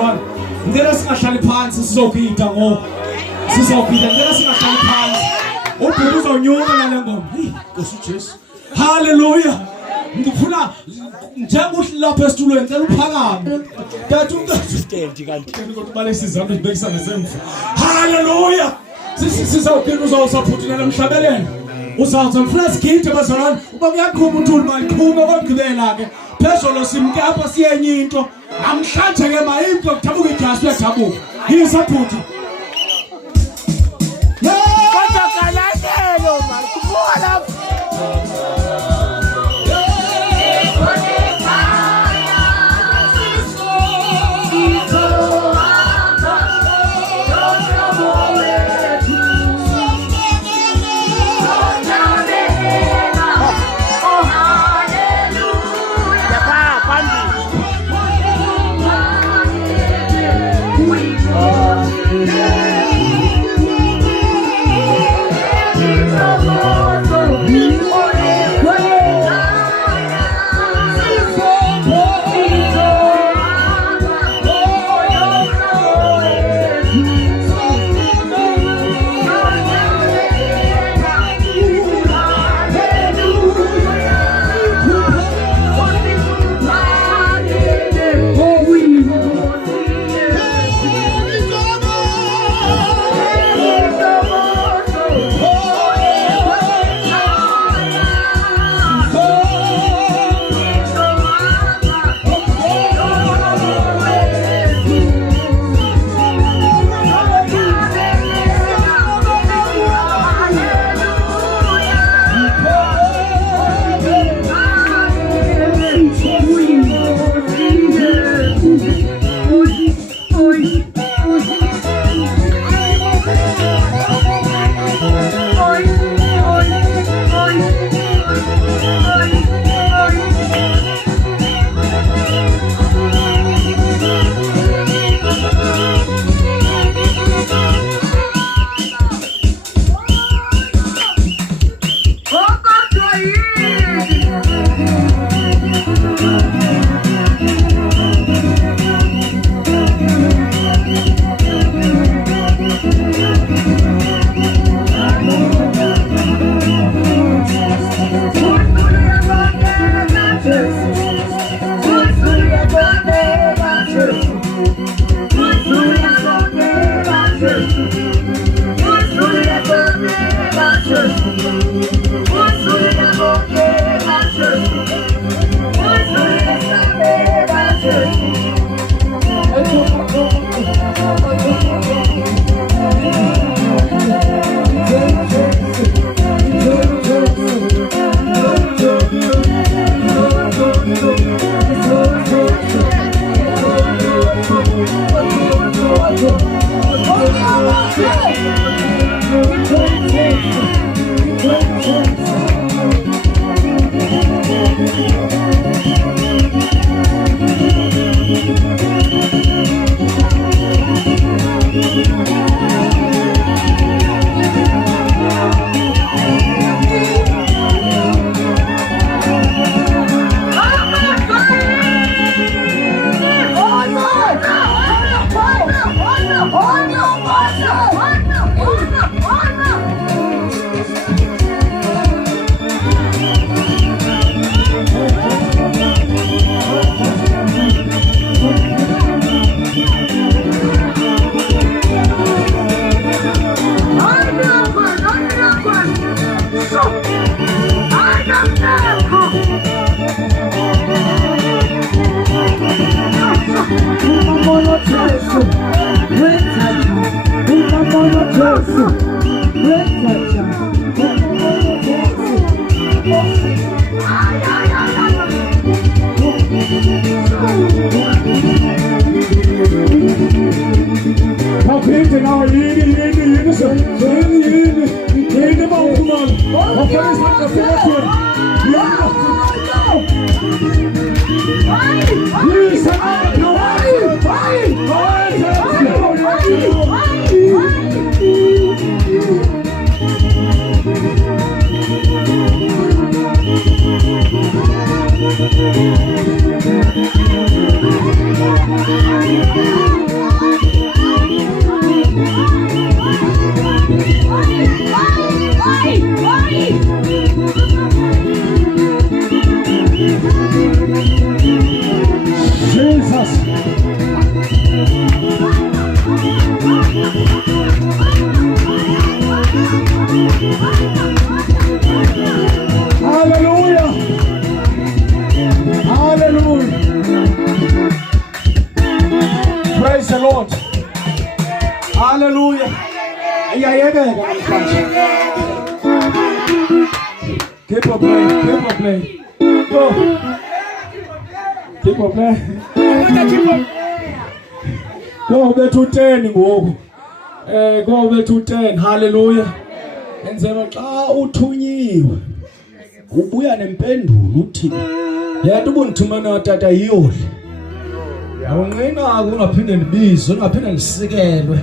bazalwane. Ngicela singahlali phansi sizogida ngoba sizogida ngicela singahlali phansi. Ubhuti uzonyuka nale ngoma. Hey, Nkosi Jesu. Hallelujah. Ngifuna njengoba lapha esitulweni ngicela uphakame. Thathu ungastand kanti kodwa balesi izandla zibekisa ngesemva. Hallelujah. Sizawugida uzawusaphuthela emhlabeleni. Uzathi ngifuna sigide bazalwane uba kuyaqhuma uthuli maliqhuma kodgibela ke. Phezolo simke apha siyenye into. Namhlanje ke mayimke kuthabuka ijasi uyathabuka. Yisaphuthi. Thank you. Hallelujah. Ayayekeka namhlanje. Keep on playing. Go. Keep on playing. Go bethu 10 ngoku. Go bethu 10. Hallelujah. Enzelo xa uthunyiwe ubuya nempendulo uthi yathi ubundithumana tata yiyole. Awunqina ungaphinde ndibize, ungaphinde ndisikelwe.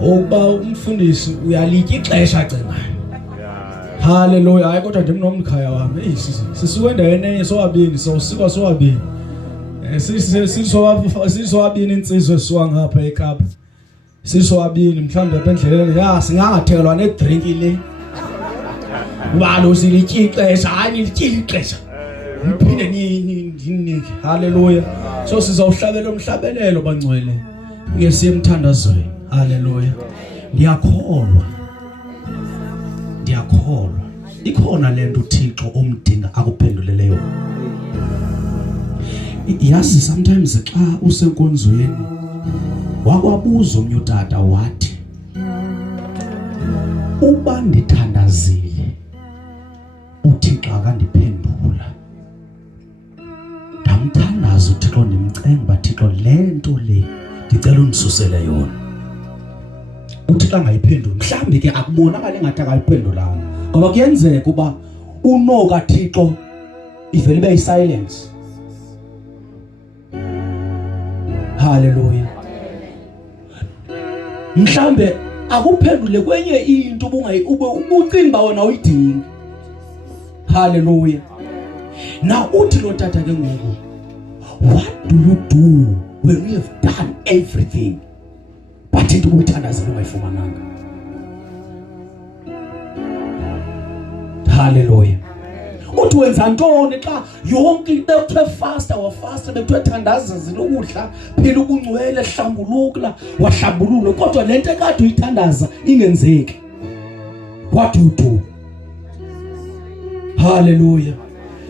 Ukuba umfundisi uyalitya ixesha gcinayo. Hallelujah. Hayi kodwa ndimnomkhaya wami. Sisuke endaweni enye sowabini, sowusikwa sowabini. Sisowabini insizwe siwa ngapha eKapa. Sisowabini mhlawumbe apha endleleni singangathelwa nedrink le. Ubalo silitya ixesha, hayi nilitya ixesha. Niphinde ninike. Hallelujah. So sizawuhlabela umhlabelelo bangcwele. Ngesiye emthandazweni. Hallelujah. Ndiyakholwa. Ikhona lento uThixo omdinga akuphendulele yona. Yazi sometimes xa usenkonzweni wakwabuza omnye utata wathi uba ndithandazile uThixo akandiphendula. Ndamthandaza uThixo ndimcenga uba Thixo lento le ndicela undisusele yona. UThixo angayiphenduli mhlawumbe ke akubonakala engathi akayiphendulanga ngoba kuyenzeka uba unoka Thixo ivele ibe yisilence. Hallelujah. Mhlawumbe akuphendule kwenye into ubucinga wona uyidinga. Hallelujah. Now uthi lo tata ke ngoku, what do you do when you have done everything but into ubuthandazela ungayifumananga? Hallelujah. Uthi wenza ntoni xa yonke into ekuthiwe fasta wafasta bekuthiwe thandaza zilokudla phela ukungcwele hlambulukla wahlambulula kodwa lento ekade uyithandaza ingenzeki? What do you do? Hallelujah.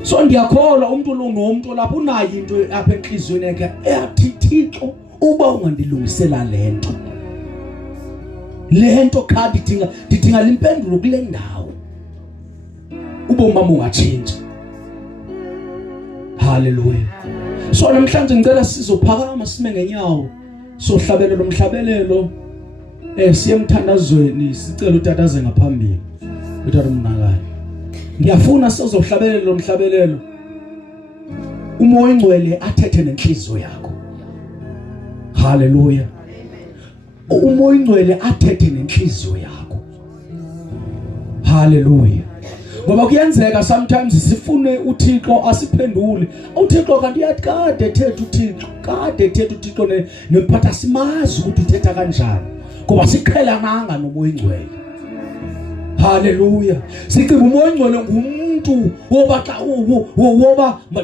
So ndiyakholwa umuntu lo nomuntu lapho unayo into apha enhliziyweni yakhe eyathi Thixo uba ungandilungisela lento khadi ndidinga limpendulo kule ndawo ubomi bami ungatshintsha. Hallelujah. So namhlanje ngicela sizophakama sime ngenyawo sohlabelela umhlabelelo siye emthandazweni sicela utataze ngaphambili utata umnakani. Ngiyafuna sizohlabelela umhlabelelo umoya oyingcwele athethe nenhliziyo yakho. Hallelujah. Umoya oyingcwele athethe nenhliziyo yakho. Hallelujah. Ngoba kuyenzeka sometimes sifune uThixo asiphendule. uThixo kanti yathi kade ethetha uThixo nemphatha simazi ukuthi uthetha kanjani ngoba siqhelananga nomoya oyingcwele. Hallelujah. Sicinga umoya oyingcwele ngumuntu woba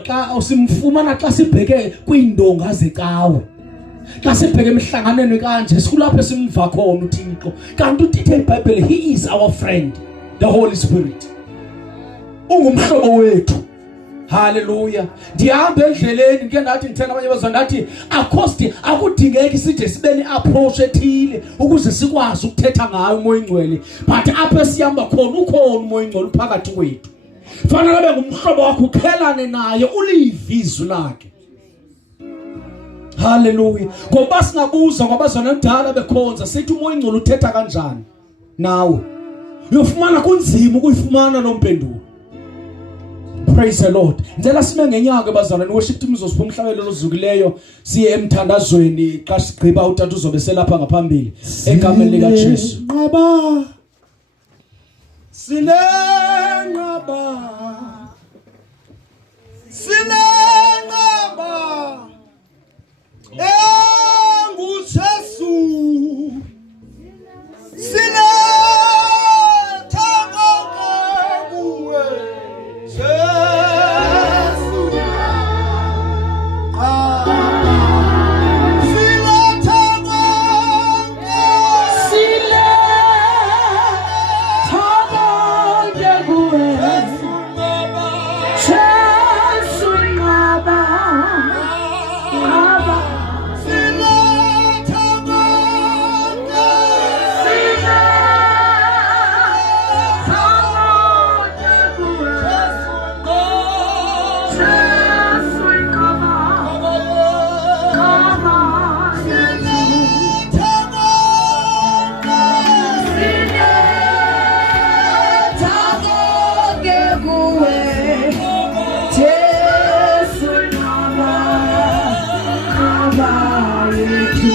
xa usimfumana xa sibheke kwiindonga zecawe. Xa sibheke emhlanganweni kanje sikulapho simva khona uThixo. Kanti utithe iBhayibheli he is our friend, the Holy Spirit. Ungumhlobo wethu. Hallelujah. Ndihamba endleleni ngeke ngathi ngithena abanye bazwe ngathi akudingeki sije sibe neapproach ethile ukuze sikwazi ukuthetha ngayo umoya oyingcwele, but apho sihamba khona ukhona umoya oyingcwele phakathi kwethu. Fanele abe ngumhlobo wakho ukhelane naye ulive izwi lakhe. Hallelujah. Ngoba singabuza ngabazwana omdala bekhonza sithi umoya oyingcwele uthetha kanjani nawe. Uyofumana kunzima ukuyifumana nompendulo. Praise the Lord. Ngicela sime ngenyaka bazalwane worship team uzosipha umhlabelelo ozukileyo siye emthandazweni xa sigqiba utata uzobe selapha ngaphambili egameni lika Jesu. Thank you.